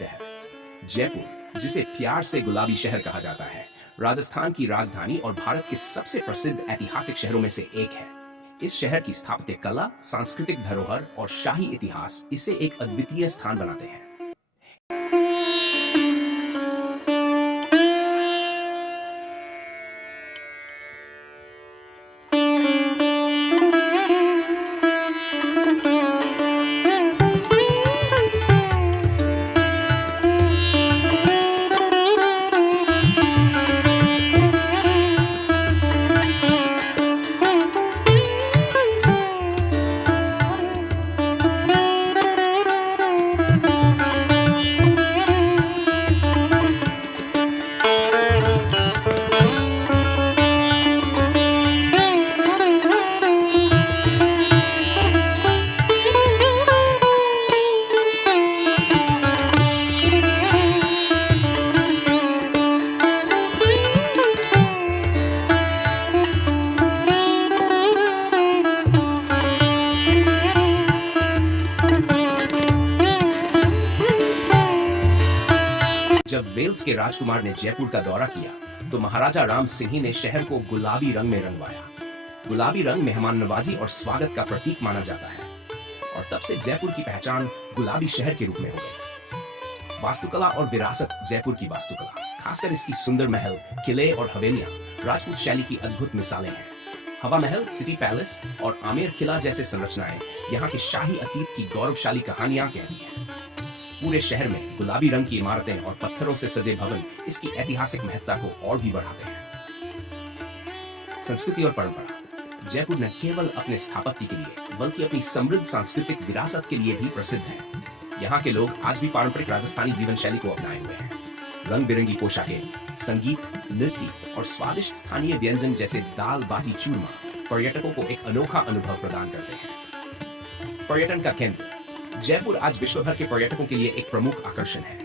शहर जयपुर, जिसे प्यार से गुलाबी शहर कहा जाता है, राजस्थान की राजधानी और भारत के सबसे प्रसिद्ध ऐतिहासिक शहरों में से एक है। इस शहर की स्थापत्य कला, सांस्कृतिक धरोहर और शाही इतिहास इसे एक अद्वितीय स्थान बनाते हैं। जब वेल्स के राजकुमार ने जयपुर का दौरा किया, तो महाराजा राम सिंह ने शहर को गुलाबी रंग में रंगवाया। गुलाबी रंग मेहमान नवाजी और स्वागत का प्रतीक माना जाता है, और तब से जयपुर की पहचान गुलाबी शहर के रूप में हो गई। वास्तुकला और विरासत जयपुर की वास्तुकला, खासकर इसकी सुंदर महल, किले और हवेलियां राजपूत शैली की अद्भुत मिसालें हैं। हवा महल, सिटी पैलेस और आमेर किला जैसे संरचनाएं यहाँ के शाही अतीत की गौरवशाली कहानियां कहती हैं। पूरे शहर में गुलाबी रंग की इमारतें और पत्थरों से सजे भवन इसकी ऐतिहासिक महत्ता को और भी बढ़ाते हैं। संस्कृति और परंपरा जयपुर न केवल अपने स्थापत्य के लिए, बल्कि अपनी समृद्ध सांस्कृतिक विरासत के लिए भी प्रसिद्ध है। यहाँ के लोग आज भी पारंपरिक राजस्थानी जीवन शैली को अपनाए हुए हैं। रंग बिरंगी पोशाकें, संगीत, नृत्य और स्वादिष्ट स्थानीय व्यंजन जैसे दाल बाटी चूरमा पर्यटकों को एक अनोखा अनुभव प्रदान करते हैं। पर्यटन का केंद्र जयपुर आज विश्व भर के पर्यटकों के लिए एक प्रमुख आकर्षण है।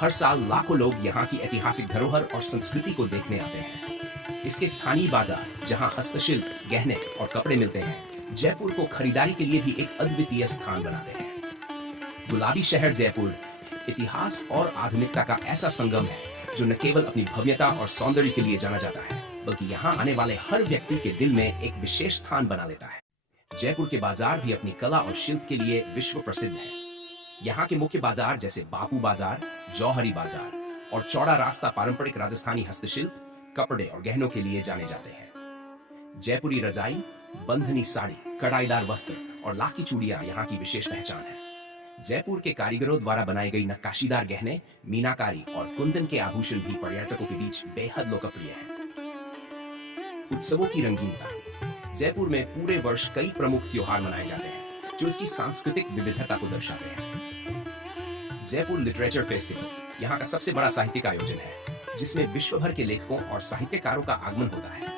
हर साल लाखों लोग यहाँ की ऐतिहासिक धरोहर और संस्कृति को देखने आते हैं। इसके स्थानीय बाजार, जहाँ हस्तशिल्प, गहने और कपड़े मिलते हैं, जयपुर को खरीदारी के लिए भी एक अद्वितीय स्थान बनाते हैं। गुलाबी शहर जयपुर इतिहास और आधुनिकता का ऐसा संगम है, जो न केवल अपनी भव्यता और सौंदर्य के लिए जाना जाता है, बल्कि यहाँ आने वाले हर व्यक्ति के दिल में एक विशेष स्थान बना लेता है। जयपुर के बाजार भी अपनी कला और शिल्प के लिए विश्व प्रसिद्ध है। यहाँ के मुख्य बाजार जैसे बापू बाजार, जौहरी बाजार और चौड़ा रास्ता पारंपरिक राजस्थानी हस्तशिल्प, कपड़े और गहनों के लिए जाने जाते हैं। जयपुरी रजाई, बंधनी साड़ी, कढ़ाईदार वस्त्र और लाखी चूड़ियां यहाँ की विशेष पहचान है। जयपुर के कारीगरों द्वारा बनाई गई नक्काशीदार गहने, मीनाकारी और कुंदन के आभूषण भी पर्यटकों के बीच बेहद लोकप्रिय हैं। उत्सवों की रंगीनता जयपुर में पूरे वर्ष कई प्रमुख त्योहार मनाए जाते हैं, जो इसकी सांस्कृतिक विविधता को दर्शाते हैं। जयपुर लिटरेचर फेस्टिवल यहाँ का सबसे बड़ा साहित्यिक आयोजन है, जिसमें विश्व भर के लेखकों और साहित्यकारों का आगमन होता है।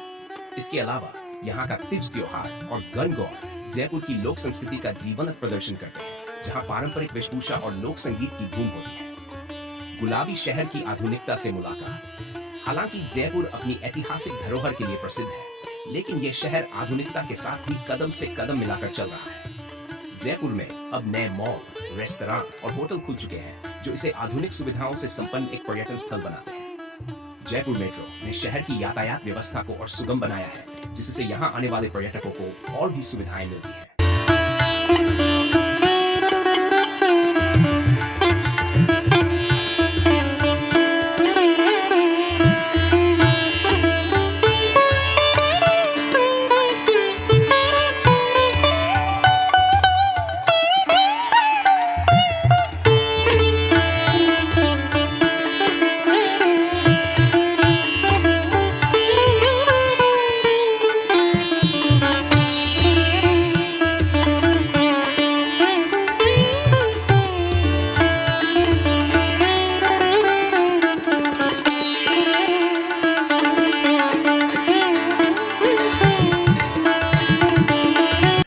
इसके अलावा यहाँ का तीज त्योहार और गणगौर जयपुर की लोक संस्कृति का जीवंत प्रदर्शन करते हैं, जहाँ पारंपरिक वेशभूषा और लोक संगीत की धूम होती है। गुलाबी शहर की आधुनिकता से मुलाकात। हालांकि जयपुर अपनी ऐतिहासिक धरोहर के लिए प्रसिद्ध है, लेकिन यह शहर आधुनिकता के साथ भी कदम से कदम मिलाकर चल रहा है। जयपुर में अब नए मॉल, रेस्तरां और होटल खुल चुके हैं, जो इसे आधुनिक सुविधाओं से संपन्न एक पर्यटन स्थल बनाते हैं। जयपुर मेट्रो ने शहर की यातायात व्यवस्था को और सुगम बनाया है, जिससे यहाँ आने वाले पर्यटकों को और भी सुविधाएं मिलती हैं।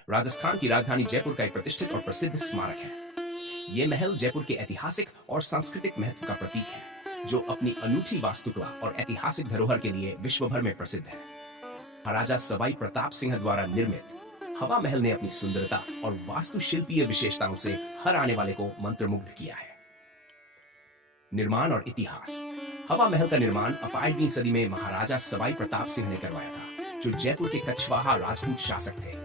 राजस्थान की राजधानी जयपुर का एक प्रतिष्ठित और प्रसिद्ध स्मारक है। ये महल जयपुर के ऐतिहासिक और सांस्कृतिक महत्व का प्रतीक है, जो अपनी अनूठी वास्तुकला और ऐतिहासिक धरोहर के लिए विश्व भर में प्रसिद्ध है। महाराजा सवाई प्रताप सिंह द्वारा निर्मित हवा महल ने अपनी सुंदरता और वास्तुशिल्पीय विशेषताओं से हर आने वाले को मंत्रमुग्ध किया है। निर्माण और इतिहास। हवा महल का निर्माण 18वीं सदी में महाराजा सवाई प्रताप सिंह ने करवाया था, जो जयपुर के कछवाहा राजपूत शासक थे।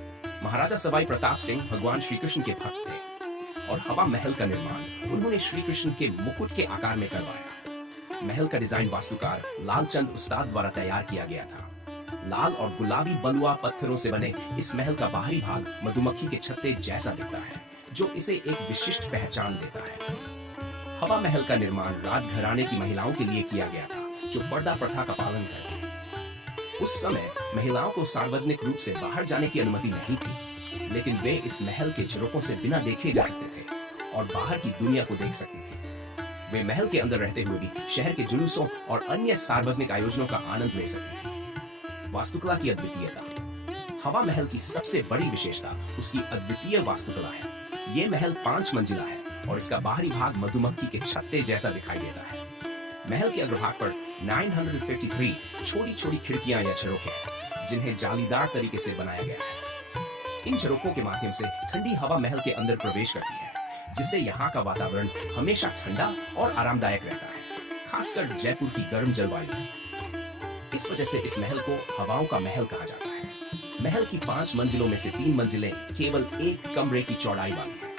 महाराजा सवाई प्रताप सिंह भगवान श्री कृष्ण के भक्त थे और हवा महल का निर्माण उन्होंने श्री कृष्ण के मुकुट के आकार में करवाया। महल का डिजाइन वास्तुकार लालचंद उस्ताद द्वारा तैयार किया गया था। लाल और गुलाबी बलुआ पत्थरों से बने इस महल का बाहरी भाग मधुमक्खी के छत्ते जैसा दिखता है, जो इसे एक विशिष्ट पहचान देता है। हवा महल का निर्माण राजघराने की महिलाओं के लिए किया गया था, जो पर्दा प्रथा का पालन करती थी। उस समय महिलाओं को सार्वजनिक रूप से बाहर जाने की अनुमति नहीं थी, लेकिन वे इस महल के झरोकों से बिना देखे जा सकते थे और बाहर की दुनिया को देख सकती थी। वे महल के अंदर रहते हुए भी शहर के जुलूसों और अन्य सार्वजनिक आयोजनों का आनंद ले सकती थी। वास्तुकला की अद्वितीयता। हवा महल की सबसे बड़ी विशेषता उसकी अद्वितीय वास्तुकला है। ये महल 5 मंजिला है और इसका बाहरी भाग मधुमक्खी के छत्ते जैसा दिखाई देता है। महल के अग्रभाग पर 953 छोटी छोटी खिड़कियां या झरोखे हैं, जिन्हें जालीदार तरीके से बनाया गया है। इन झरोकों के माध्यम से ठंडी हवा महल के अंदर प्रवेश करती है, जिससे यहाँ का वातावरण हमेशा ठंडा और आरामदायक रहता है, खासकर जयपुर की गर्म जलवायु में। इस वजह से इस महल को हवाओं का महल कहा जाता है। महल की 5 मंजिलों में से 3 मंजिलें केवल एक कमरे की चौड़ाई वाली हैं।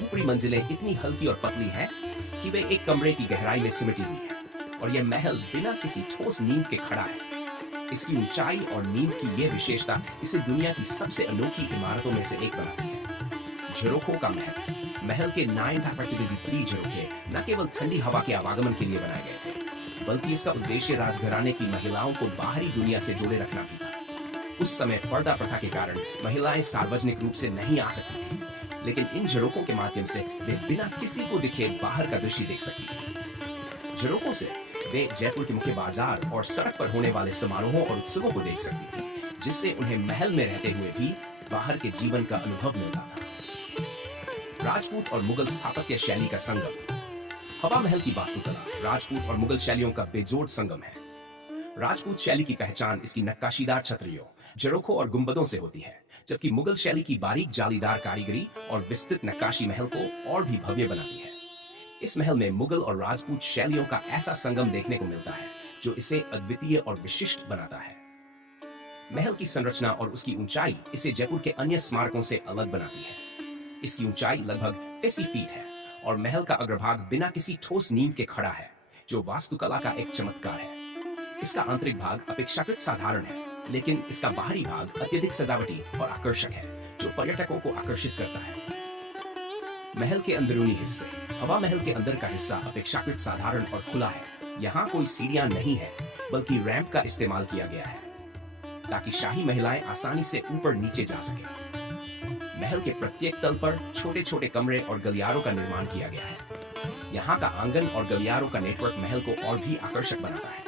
ऊपरी मंजिलें इतनी हल्की और पतली हैं कि वे एक कमरे की गहराई में सिमटी हुई हैं, और यह महल बिना किसी ठोस नींव के खड़ा है। इसकी ऊंचाई और नींव की यह विशेषता इसे दुनिया की सबसे अनोखी इमारतों में से एक बनाती है। झरोखों का महल। महल के 953 झरोखे न केवल ठंडी हवा के आवागमन के लिए बनाए गए थे, बल्कि इसका उद्देश्य राजघराने की महिलाओं को बाहरी दुनिया से जोड़े रखना भी था। उस समय पर्दा प्रथा के कारण महिलाएं सार्वजनिक रूप से नहीं आ सकती थी, लेकिन इन झरोकों के माध्यम से वे बिना किसी को दिखे बाहर का दृश्य देख सकती थी। झरोकों से वे जयपुर के मुख्य बाजार और सड़क पर होने वाले समारोहों और उत्सवों को देख सकती थी, जिससे उन्हें महल में रहते हुए भी बाहर के जीवन का अनुभव मिलता था। राजपूत और मुगल स्थापत्य शैली का संगम। हवा महल की वास्तुकला राजपूत और मुगल शैलियों का बेजोड़ संगम है। राजपूत शैली की पहचान इसकी नक्काशीदार छतरियों, झरोखों और गुंबदों से होती है, जबकि मुगल शैली की बारीक जालीदार कारीगरी और विस्तृत नक्काशी महल को और भी भव्य बनाती है। इस महल में मुगल और राजपूत शैलियों का ऐसा संगम देखने को मिलता है, जो इसे अद्वितीय और विशिष्ट बनाता है। महल की संरचना और उसकी ऊंचाई इसे जयपुर के अन्य स्मारकों से अलग बनाती है। इसकी ऊंचाई लगभग 80 फीट है और महल का अग्रभाग बिना किसी ठोस नींव के खड़ा है, जो वास्तुकला का एक चमत्कार है। इसका आंतरिक भाग अपेक्षाकृत साधारण है, लेकिन इसका बाहरी भाग अत्यधिक सजावटी और आकर्षक है, जो पर्यटकों को आकर्षित करता है। महल के अंदरूनी हिस्से। हवा महल के अंदर का हिस्सा अपेक्षाकृत साधारण और खुला है। यहाँ कोई सीढ़ियां नहीं है, बल्कि रैंप का इस्तेमाल किया गया है, ताकि शाही महिलाएं आसानी से ऊपर नीचे जा सके। महल के प्रत्येक तल पर छोटे छोटे कमरे और गलियारों का निर्माण किया गया है। यहाँ का आंगन और गलियारों का नेटवर्क महल को और भी आकर्षक बनाता है।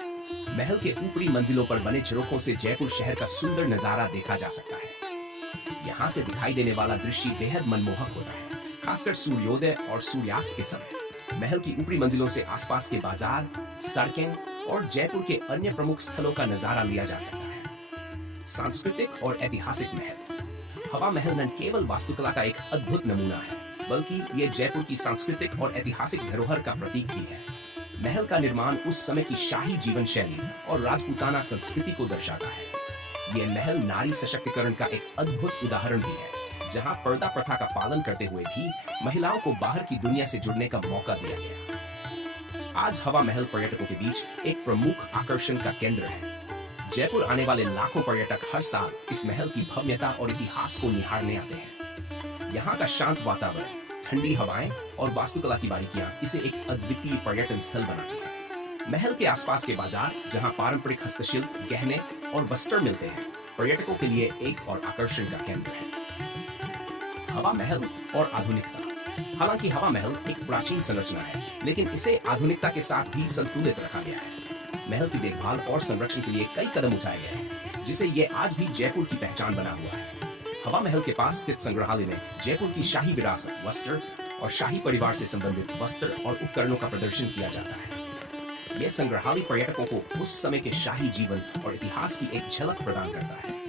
महल के ऊपरी मंजिलों पर बने झरोखों से जयपुर शहर का सुंदर नजारा देखा जा सकता है। यहाँ से दिखाई देने वाला दृश्य बेहद मनमोहक होता है, खासकर सूर्योदय और सूर्यास्त के समय। महल की ऊपरी मंजिलों से आसपास के बाजार, सड़कें और जयपुर के अन्य प्रमुख स्थलों का नजारा लिया जा सकता है। सांस्कृतिक और ऐतिहासिक महल। हवा महल न केवल वास्तुकला का एक अद्भुत नमूना है, बल्कि ये जयपुर की सांस्कृतिक और ऐतिहासिक धरोहर का प्रतीक भी है। महल का निर्माण उस समय की शाही जीवन शैली और राजपूताना संस्कृति को दर्शाता है। ये महल नारी सशक्तिकरण का एक अद्भुत उदाहरण भी है, जहां पर्दा प्रथा का पालन करते हुए भी महिलाओं को बाहर की दुनिया से जुड़ने का मौका दिया गया। आज हवा महल पर्यटकों के बीच एक प्रमुख आकर्षण का केंद्र है। जयपुर आने वाले लाखों पर्यटक हर साल इस महल की भव्यता और इतिहास को निहारने आते हैं। यहाँ का शांत वातावरण, ठंडी हवाएं और वास्तुकला की बारीकियां इसे एक अद्वितीय पर्यटन स्थल बनाती है। महल के आसपास के बाजार, जहां पारंपरिक हस्तशिल्प, गहने और वस्त्र मिलते हैं, पर्यटकों के लिए एक और आकर्षण का केंद्र है। हवा महल और आधुनिकता। हालांकि हवा महल एक प्राचीन संरचना है, लेकिन इसे आधुनिकता के साथ भी संतुलित रखा गया है। महल की देखभाल और संरक्षण के लिए कई कदम उठाए गए हैं, जिससे ये आज भी जयपुर की पहचान बना हुआ है। हवा महल के पास स्थित संग्रहालय में जयपुर की शाही विरासत, वस्त्र और शाही परिवार से संबंधित वस्त्र और उपकरणों का प्रदर्शन किया जाता है। यह संग्रहालय पर्यटकों को उस समय के शाही जीवन और इतिहास की एक झलक प्रदान करता है।